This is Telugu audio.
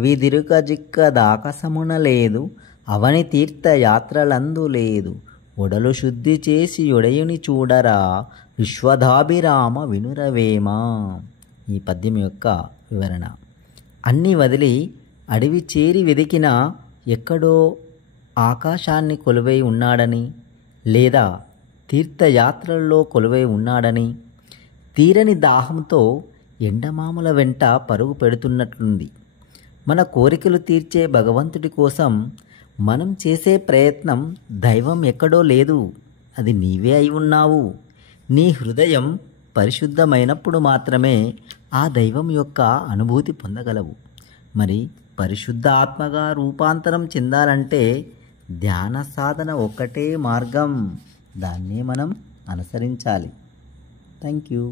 అడవిదిరుక జిక్క దాకసమున లేదు, అవని తీర్థయాత్రలందు లేదు, ఒడలు శుద్ధి చేసి ఒడయుని చూడరా, విశ్వదాభిరామ వినురవేమా. ఈ పద్యం యొక్క వివరణ. అన్నీ వదిలి అడవి చేరి వెదికిన ఎక్కడో ఆకాశాన్ని కొలువై ఉన్నాడని, లేదా తీర్థయాత్రల్లో కొలువై ఉన్నాడని, తీరని దాహంతో ఎండమాముల వెంట పరుగు పెడుతున్నట్లుంది. మన కోరికలు తీర్చే భగవంతుడి కోసం మనం చేసే ప్రయత్నం దైవం ఎక్కడో లేదు, అది నీవే అయి ఉన్నావు. నీ హృదయం పరిశుద్ధమైనప్పుడు మాత్రమే ఆ దైవం యొక్క అనుభూతి పొందగలవు. మరి పరిశుద్ధ ఆత్మగా రూపాంతరం చెందాలంటే ధ్యాన సాధన ఒక్కటే మార్గం, దాన్నే మనం అనుసరించాలి. Thank you.